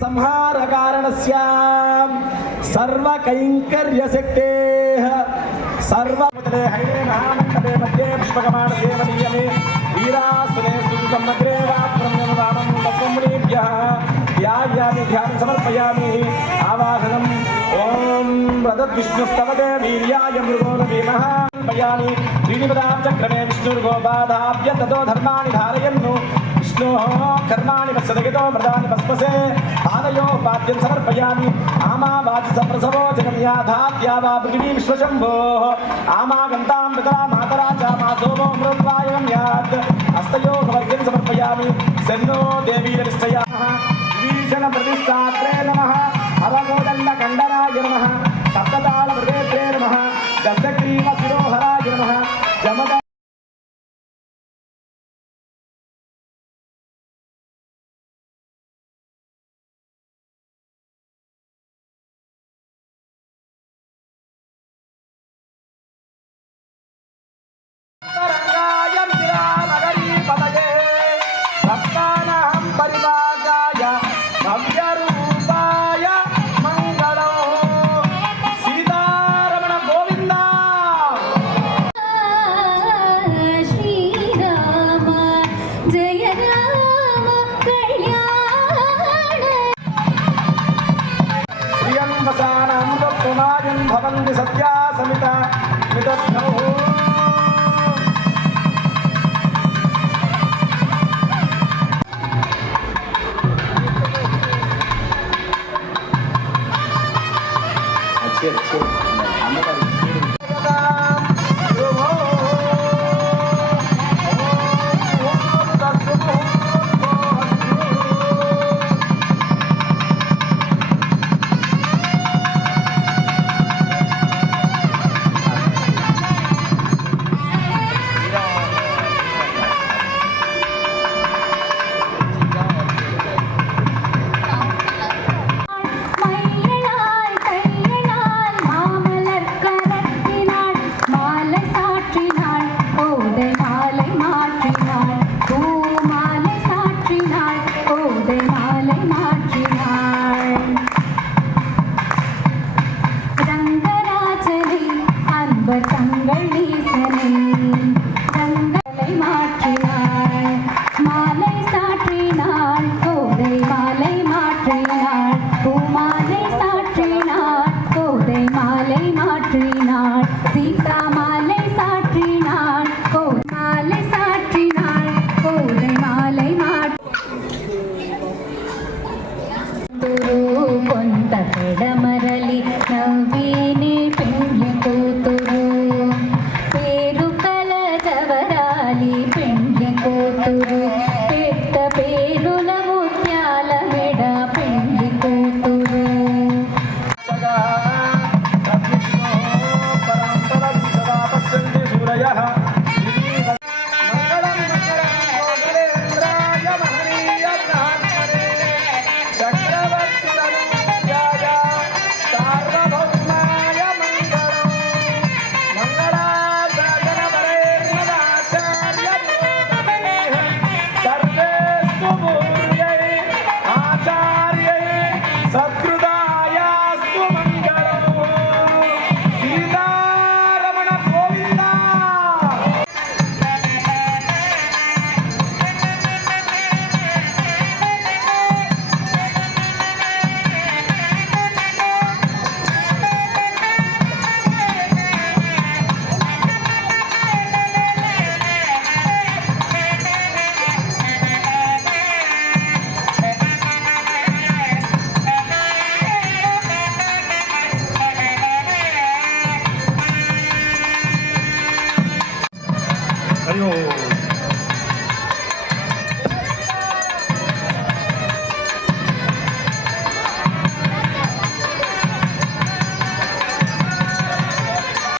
संहार कारणस्य सर्वकैंकर्यशक्तेः सर्वमुदले हैरे महामण्डले मध्ये पुष्पकमानसेवनीयमे वीरासने स्तुतितमग्रे वात्रम्यमदानं तत्त्वमुनीभ्यः ध्यायामि ध्यानं समर्पयामि आवाहनम् ॐ वदद्विष्णुस्तवदे वीर्याय मृगोदवीमः पयामि श्रीनिपदाब्जक्रमे विष्णुर्गोपादाभ्य ततो धर्माणि धारयन्नु कर्माणि वत्सदगितो व्रतानि भस्मसे पादयो पाद्यं समर्पयामि आमावाचि सप्रसवो जगन्याधाद्या वा पृथिवी विश्वशम्भोः आमागन्तां पितरा मातरा च मासोमो मृत्वायं यात् हस्तयोः वैद्यं समर्पयामि सेन्नो देवीरविष्टयाः विभीषणप्रतिष्ठात्रे नमः अवकोदण्डकण्डनाय नमः सप्ततालमृगेत्रे नमः गजग्रीवशिरोहराय नमः जमद भवन्ति सत्या समिता मितभ्यो अच्छे కొంత పెడమరలి నవ్వి